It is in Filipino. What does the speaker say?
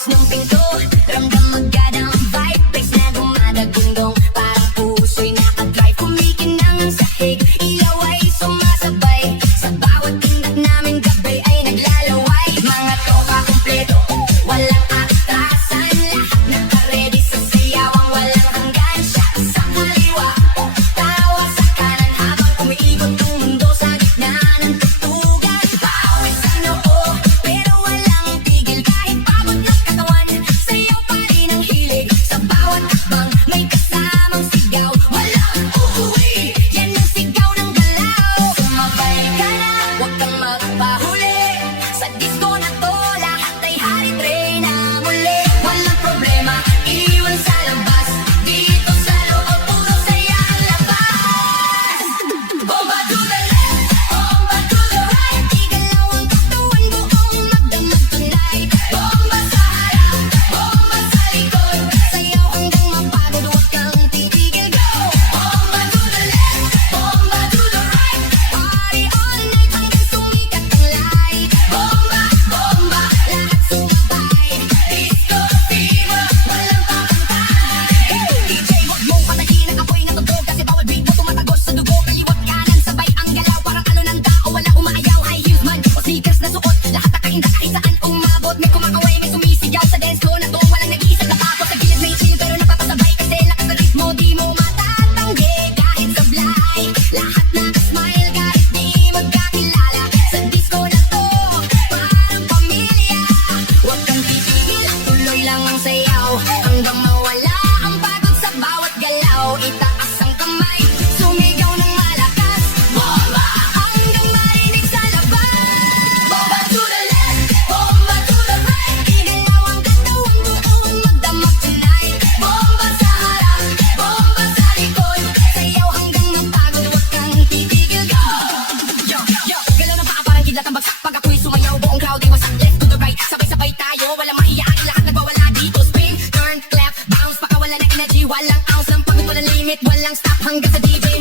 Bukas ng pinto, ramdam agad ang vibe. Bass na dumadagundong, parang puso'y nakadrive. Kumikinang ang sahig, ilaw ay sumasabay. Sa bawat tindak namin gabi ay naglalaway. Mga tropa kumpleto, walang atrasan. Lahat nakaredy sa siyawang walang hanggan. Shot sa kaliwa, tawa sa kanan. Habang umiikot ang mundo sa gitna ng tutugan. Pawis sa noo, pero walang tigil. Kahit pagod ng katawan, sayaw pa rin ang hilig. Sa bawat akbang, may kasamang sigaw. Walang uuwi, yan ang sigaw ng galaw. Sumabay ka na, huwag kang magpahuli. Sa disco na to, lahat ay hari-tray na muli. Walang problema, iwan sa labas. Dito sa loob, puro saya ang labas. Bomba to the left, bomba to the right. Igalaw ang katawan, buong magdamag tonight. Bomba sa harap, bomba sa likod. Sayaw hanggang mapagod, huwag kang titigil, go! Bomba to the left, bomba to the right. Party all night hanggang sumikat ang light. Bomba, bomba, lahat sumabay. Disco fever, walang papantay. DJ, huwag mong patayin ang apoy ng tugtog. Kasi bawat beat mo tumatagos sa dugo. Kaliwat kanan, sabay ang galaw. Parang ano ng tao, walang umaayaw. High heels man o sneakers na suot. Lahat nakainda kahit saan umabot. May kumakaway, may sumisigaw sa dance floor na to. Walang nag-iisip na tapos sa gilid may chill. Pero napapasabay kasi lakas ng ritmo. Di mo matatanggi kahit sablay. Lahat nakasmile kahit di magkakilala. Sa disco na to, parang pamilya. Huwag kang titigil, tuloy lang ang sayaw. Hanggang mawala ang pagod sa bawat galaw. Itaas ang kamay, sumigaw ng malakas. Bomba, hanggang marinig sa labas. Bomba to the left, bomba to the right. Igalaw ang katawan, buong magdamag tonight. Bomba sa harap, bomba sa likod. Sayaw hanggang mapagod, huwag kang titigil, go! Yo, yo, galaw ng paa parang kidlat ang bagsak. Pag ako'y sumayaw, buong crowd ay wasak. Left to the right, sabay-sabay tayo. Walang maiyakin, lahat nagwawala dito. Spin, turn, clap, bounce, pakawala ng energy. Walang ounce ng pagod, walang limit, walang stop hanggang sa DJ